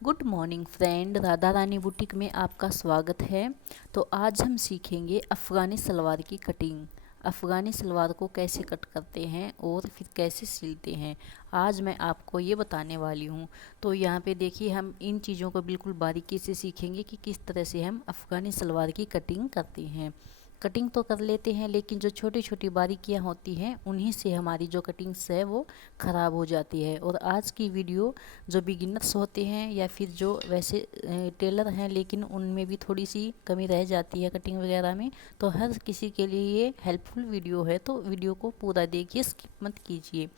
Good morning friend, Radha Rani boutique में आपका स्वागत है। तो आज हम सीखेंगे अफ़गानी सलवार की कटिंग। अफ़गानी सलवार को कैसे कट करते हैं और फिर कैसे सिलते हैं, आज मैं आपको ये बताने वाली हूँ। तो यहाँ पे देखिए, हम इन चीज़ों को बिल्कुल बारीकी से सीखेंगे कि किस तरह से हम अफ़गानी सलवार की कटिंग करते हैं। कटिंग तो कर लेते हैं, लेकिन जो छोटी छोटी बारीकियाँ होती हैं उन्हीं से हमारी जो कटिंग्स है वो ख़राब हो जाती है। और आज की वीडियो जो बिगिनर्स होते हैं या फिर जो वैसे टेलर हैं लेकिन उनमें भी थोड़ी सी कमी रह जाती है कटिंग वगैरह में, तो हर किसी के लिए ये हेल्पफुल वीडियो है। तो वीडियो को पूरा देखिए, स्किप मत कीजिए।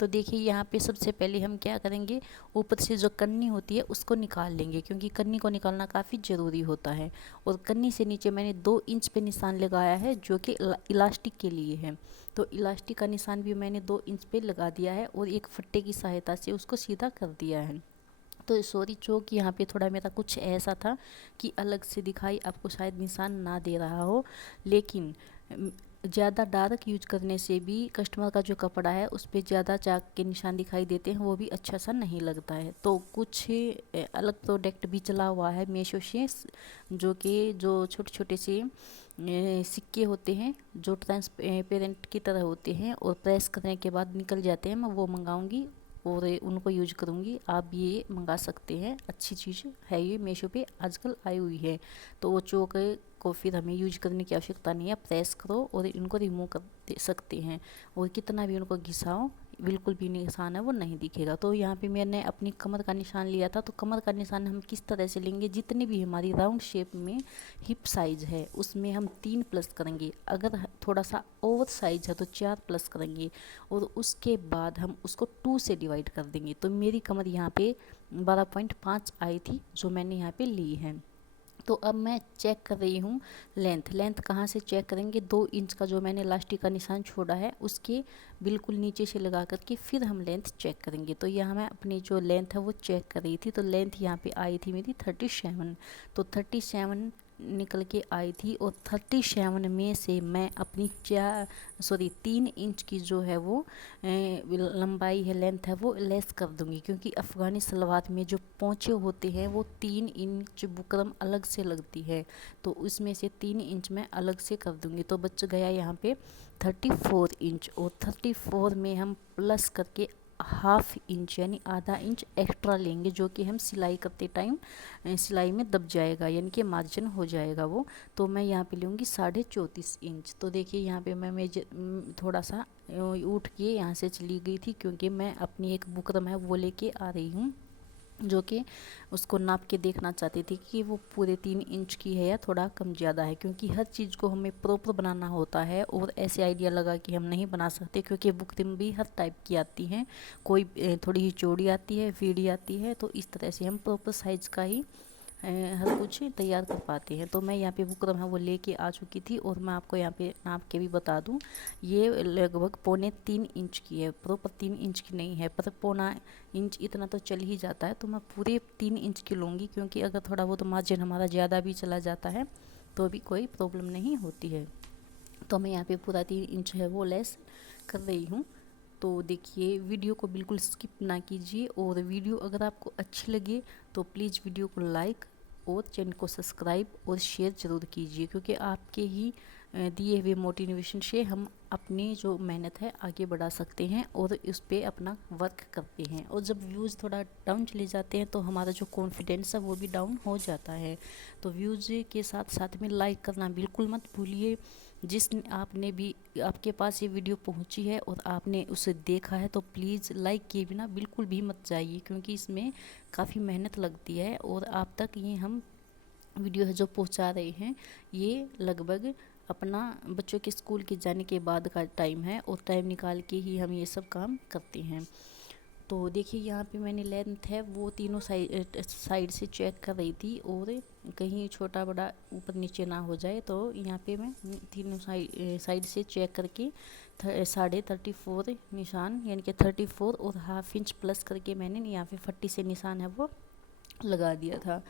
तो देखिए, यहाँ पे सबसे पहले हम क्या करेंगे, ऊपर से जो कन्नी होती है उसको निकाल लेंगे, क्योंकि कन्नी को निकालना काफ़ी ज़रूरी होता है। और कन्नी से नीचे मैंने 2 इंच पे निशान लगाया है, जो कि इलास्टिक के लिए है। तो इलास्टिक का निशान भी मैंने 2 इंच पे लगा दिया है और एक फट्टे की सहायता से उसको सीधा कर दिया है। तो सॉरी, चौक यहाँ पे थोड़ा मेरा कुछ ऐसा था कि अलग से दिखाई आपको शायद निशान ना दे रहा हो, लेकिन ज़्यादा डार्क यूज करने से भी कस्टमर का जो कपड़ा है उस पर ज़्यादा चाक के निशान दिखाई देते हैं, वो भी अच्छा सा नहीं लगता है। तो कुछ अलग प्रोडक्ट भी चला हुआ है मीशो से, जो कि जो छोटे छोटे से सिक्के होते हैं जो ट्रांसपेरेंट की तरह होते हैं और प्रेस करने के बाद निकल जाते हैं। मैं वो मंगाऊंगी और उनको यूज करूँगी। आप भी ये मंगा सकते हैं, अच्छी चीज़ है ये, मीशो पे आजकल आई हुई है। तो वो चौक को फिर हमें यूज करने की आवश्यकता नहीं है, प्रेस करो और इनको रिमूव कर सकते हैं। और कितना भी उनको घिसाओ, बिल्कुल भी निशान है वो नहीं दिखेगा। तो यहाँ पे मैंने अपनी कमर का निशान लिया था। तो कमर का निशान हम किस तरह से लेंगे, जितनी भी हमारी राउंड शेप में हिप साइज है उसमें हम 3 प्लस करेंगे। अगर थोड़ा सा ओवर साइज है तो 4 प्लस करेंगे और उसके बाद हम उसको 2 से डिवाइड कर देंगे। तो मेरी कमर यहाँ पे 12.5 आई थी, जो मैंने यहाँ पे ली है। तो अब मैं चेक कर रही हूँ लेंथ कहाँ से चेक करेंगे, 2 इंच का जो मैंने लास्टिक का निशान छोड़ा है उसके बिल्कुल नीचे से लगा करके फिर हम लेंथ चेक करेंगे। तो यहाँ मैं अपनी जो लेंथ है वो चेक कर रही थी। तो लेंथ यहाँ पे आई थी मेरी 37। तो 37 निकल के आई थी और 37 में से मैं अपनी 3 इंच की जो है वो लंबाई है, लेंथ है, वो लेस कर दूंगी। क्योंकि अफ़गानी सलवार में जो पोंचे होते हैं वो 3 इंच बुकरम अलग से लगती है, तो उसमें से 3 इंच मैं अलग से कर दूंगी। तो बच गया यहाँ पे 34 इंच, और 34 में हम प्लस करके हाफ इंच यानी आधा इंच एक्स्ट्रा लेंगे, जो कि हम सिलाई करते टाइम सिलाई में दब जाएगा, यानी कि मार्जिन हो जाएगा वो। तो मैं यहाँ पे लूँगी 34.5 इंच। तो देखिए, यहाँ पे मैं थोड़ा सा उठ के यहाँ से चली गई थी, क्योंकि मैं अपनी एक बुकरम है वो लेके आ रही हूँ, जो कि उसको नाप के देखना चाहती थी कि वो पूरे 3 इंच की है या थोड़ा कम ज़्यादा है। क्योंकि हर चीज़ को हमें प्रॉपर बनाना होता है और ऐसे आइडिया लगा कि हम नहीं बना सकते, क्योंकि बुकरम भी हर टाइप की आती हैं। कोई थोड़ी ही चौड़ी आती है, वीडी आती है। तो इस तरह से हम प्रॉपर साइज़ का ही हर कुछ तैयार कर पाते हैं। तो मैं यहाँ पे बुकरम है वो लेके आ चुकी थी, और मैं आपको यहाँ पे नाप के भी बता दूँ, ये लगभग 3.25 इंच की है, प्रॉपर 3 इंच की नहीं है, पर 1.25 इंच इतना तो चल ही जाता है। तो मैं पूरे 3 इंच की लूँगी, क्योंकि अगर थोड़ा बहुत मार्जिन हमारा ज़्यादा भी चला जाता है तो भी कोई प्रॉब्लम नहीं होती है। तो मैं यहाँ पे पूरा 3 इंच है वो लेस कर रही हूँ। तो देखिए, वीडियो को बिल्कुल स्किप ना कीजिए, और वीडियो अगर आपको अच्छी लगे तो प्लीज़ वीडियो को लाइक और चैनल को सब्सक्राइब और शेयर ज़रूर कीजिए, क्योंकि आपके ही दिए हुए मोटिवेशन से हम अपनी जो मेहनत है आगे बढ़ा सकते हैं और उस पर अपना वर्क करते हैं। और जब व्यूज़ थोड़ा डाउन चले जाते हैं तो हमारा जो कॉन्फिडेंस है वो भी डाउन हो जाता है। तो व्यूज़ के साथ साथ में लाइक करना बिल्कुल मत भूलिए। जिस आपने भी, आपके पास ये वीडियो पहुंची है और आपने उसे देखा है, तो प्लीज़ लाइक किए बिना बिल्कुल भी मत जाइए, क्योंकि इसमें काफ़ी मेहनत लगती है। और आप तक ये हम वीडियो है जो पहुंचा रहे हैं, ये लगभग अपना बच्चों के स्कूल के जाने के बाद का टाइम है, और टाइम निकाल के ही हम ये सब काम करते हैं। तो देखिए, यहाँ पे मैंने लेंथ है वो तीनों साइड से चेक कर रही थी, और कहीं छोटा बड़ा ऊपर नीचे ना हो जाए। तो यहाँ पे मैं तीनों साइड से चेक करके 34.5 निशान, यानी कि 34 और हाफ इंच प्लस करके मैंने यहाँ पे फट्टी से निशान है वो लगा दिया था।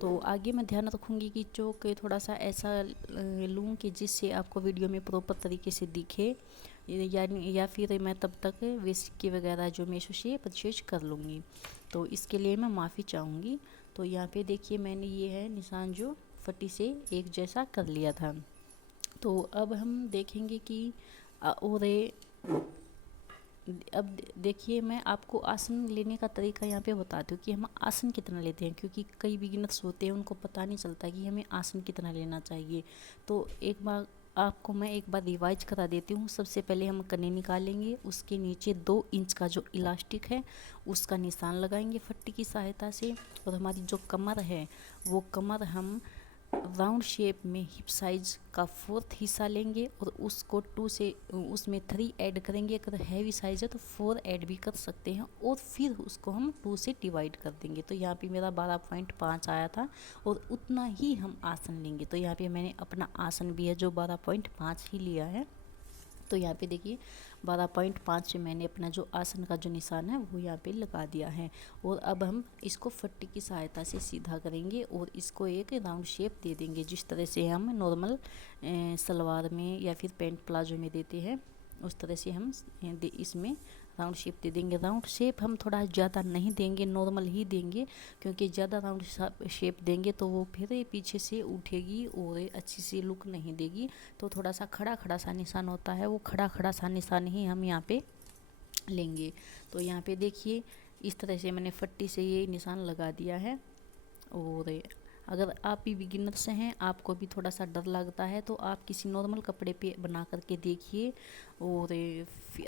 तो आगे मैं ध्यान रखूँगी कि चौक थोड़ा सा ऐसा लूँ कि जिससे आपको वीडियो में प्रॉपर तरीके से दिखे, यानी या फिर मैं तब तक वे सिक्के वगैरह जो मीशो से परचेज कर लूँगी। तो इसके लिए मैं माफ़ी चाहूँगी। तो यहाँ पे देखिए मैंने ये है निशान जो पट्टी से एक जैसा कर लिया था। तो अब हम देखेंगे कि और अब देखिए मैं आपको आसन लेने का तरीका यहाँ पे बताती हूँ कि हम आसन कितना लेते हैं, क्योंकि कई बिगिनर्स होते हैं उनको पता नहीं चलता कि हमें आसन कितना लेना चाहिए। तो एक बार आपको मैं एक बार रिवाइज करा देती हूँ। सबसे पहले हम कन्नी निकालेंगे, उसके नीचे 2 इंच का जो इलास्टिक है उसका निशान लगाएंगे फट्टी की सहायता से। और हमारी जो कमर है वो कमर हम राउंड शेप में हिप साइज का 4th हिस्सा लेंगे और उसको 2 से उसमें 3 ऐड करेंगे। अगर हैवी साइज है तो 4 ऐड भी कर सकते हैं और फिर उसको हम 2 से डिवाइड कर देंगे। तो यहाँ पे मेरा 12.5 आया था और उतना ही हम आसन लेंगे। तो यहाँ पे मैंने अपना आसन भी है जो 12.5 ही लिया है। तो यहाँ पे देखिए 12.5 में मैंने अपना जो आसन का जो निशान है वो यहाँ पे लगा दिया है। और अब हम इसको फट्टी की सहायता से सीधा करेंगे और इसको एक राउंड शेप दे देंगे, जिस तरह से हम नॉर्मल सलवार में या फिर पैंट प्लाजो में देते हैं उस तरह से हम इसमें राउंड शेप दे देंगे। राउंड शेप हम थोड़ा ज़्यादा नहीं देंगे, नॉर्मल ही देंगे, क्योंकि ज़्यादा राउंड शेप देंगे तो वो फिर पीछे से उठेगी और अच्छी सी लुक नहीं देगी। तो थोड़ा सा खड़ा खड़ा सा निशान होता है, वो खड़ा खड़ा सा निशान ही हम यहाँ पे लेंगे। तो यहाँ पे देखिए इस तरह से मैंने फट्टी से ये निशान लगा दिया है। और अगर आप भी बिगिनर से हैं, आपको भी थोड़ा सा डर लगता है, तो आप किसी नॉर्मल कपड़े पे बना करके देखिए। और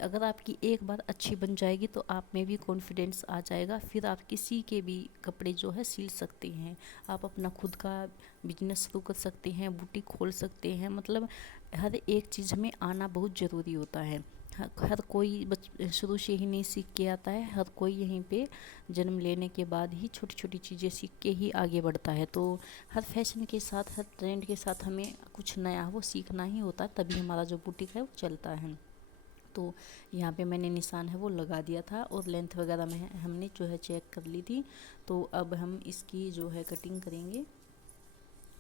अगर आपकी एक बार अच्छी बन जाएगी तो आप में भी कॉन्फिडेंस आ जाएगा, फिर आप किसी के भी कपड़े जो है सिल सकते हैं। आप अपना खुद का बिजनेस शुरू कर सकते हैं, बुटीक खोल सकते हैं। मतलब हर एक चीज़ में आना बहुत ज़रूरी होता है। हर कोई शुरू से ही नहीं सीख के आता है, हर कोई यहीं पे जन्म लेने के बाद ही छोटी छोटी चीज़ें सीख के ही आगे बढ़ता है। तो हर फैशन के साथ, हर ट्रेंड के साथ हमें कुछ नया वो सीखना ही होता है, तभी हमारा जो बुटीक है वो चलता है। तो यहाँ पे मैंने निशान है वो लगा दिया था और लेंथ वगैरह में हमने जो है चेक कर ली थी। तो अब हम इसकी जो है कटिंग करेंगे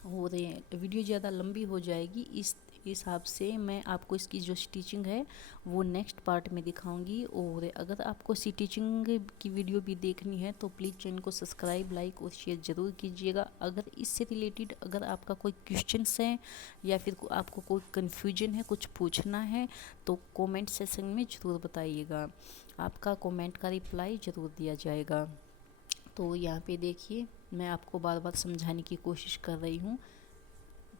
और वीडियो ज़्यादा लंबी हो जाएगी, इस हिसाब से मैं आपको इसकी जो स्टिचिंग है वो नेक्स्ट पार्ट में दिखाऊंगी। और अगर आपको स्टिचिंग की वीडियो भी देखनी है तो प्लीज़ चैनल को सब्सक्राइब, लाइक और शेयर ज़रूर कीजिएगा। अगर इससे रिलेटेड अगर आपका कोई क्वेश्चंस है या फिर आपको कोई कन्फ्यूजन है, कुछ पूछना है, तो कमेंट सेक्शन में ज़रूर बताइएगा। आपका कमेंट का रिप्लाई ज़रूर दिया जाएगा। तो यहाँ पे देखिए मैं आपको बार बार समझाने की कोशिश कर रही हूँ।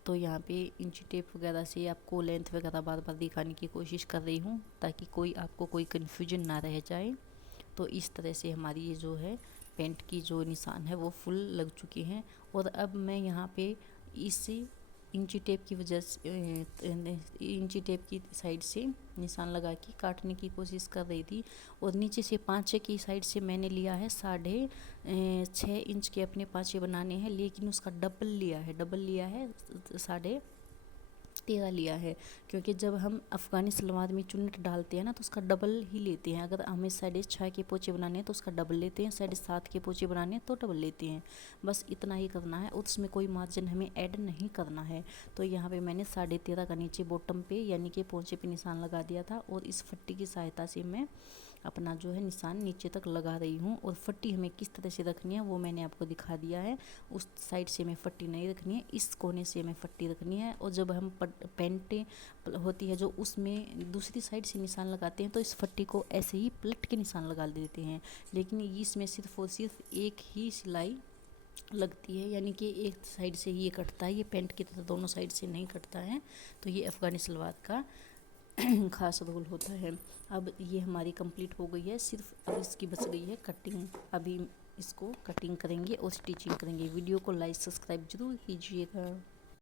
तो यहाँ पे इंची टेप वगैरह से आपको लेंथ वगैरह बार बार दिखाने की कोशिश कर रही हूँ, ताकि आपको कोई कन्फ्यूजन ना रह जाए। तो इस तरह से हमारी ये जो है पेंट की जो निशान है वो फुल लग चुके हैं। और अब मैं यहाँ पे इसी इंची टेप की वजह से इंची टेप की साइड से निशान लगा के काटने की कोशिश कर रही थी। और नीचे से पाँचे की साइड से मैंने लिया है 6.5 इंच के अपने पाँचे बनाने हैं, लेकिन उसका डबल लिया है 13.5 लिया है। क्योंकि जब हम अफ़गानी सलवार में चुन्नट डालते हैं ना तो उसका डबल ही लेते हैं। अगर हमें 6.5 के पोचे बनाने हैं तो उसका डबल लेते हैं, 7.5 के पोचे बनाने हैं तो डबल लेते हैं। बस इतना ही करना है, उसमें कोई मार्जिन हमें ऐड नहीं करना है। तो यहाँ पे मैंने 13.5 का नीचे बॉटम पे यानी कि पोंचे पे निशान लगा दिया था। और इस फट्टी की सहायता से मैं अपना जो है निशान नीचे तक लगा रही हूँ। और फट्टी हमें किस तरह से रखनी है वो मैंने आपको दिखा दिया है। उस साइड से हमें फट्टी नहीं रखनी है, इस कोने से हमें फट्टी रखनी है। और जब हम पेंट होती है जो उसमें दूसरी साइड से निशान लगाते हैं तो इस फट्टी को ऐसे ही पलट के निशान लगा देते हैं। लेकिन इसमें सिर्फ और सिर्फ एक ही सिलाई लगती है, यानी कि एक साइड से ही ये कटता है, ये पेंट की तरह दोनों साइड से नहीं कटता है। तो ये अफ़गानी सलवार का ख़ास रोल होता है। अब ये हमारी कंप्लीट हो गई है, सिर्फ अब इसकी बच गई है कटिंग। अभी इसको कटिंग करेंगे और स्टिचिंग करेंगे। वीडियो को लाइक सब्सक्राइब जरूर कीजिएगा।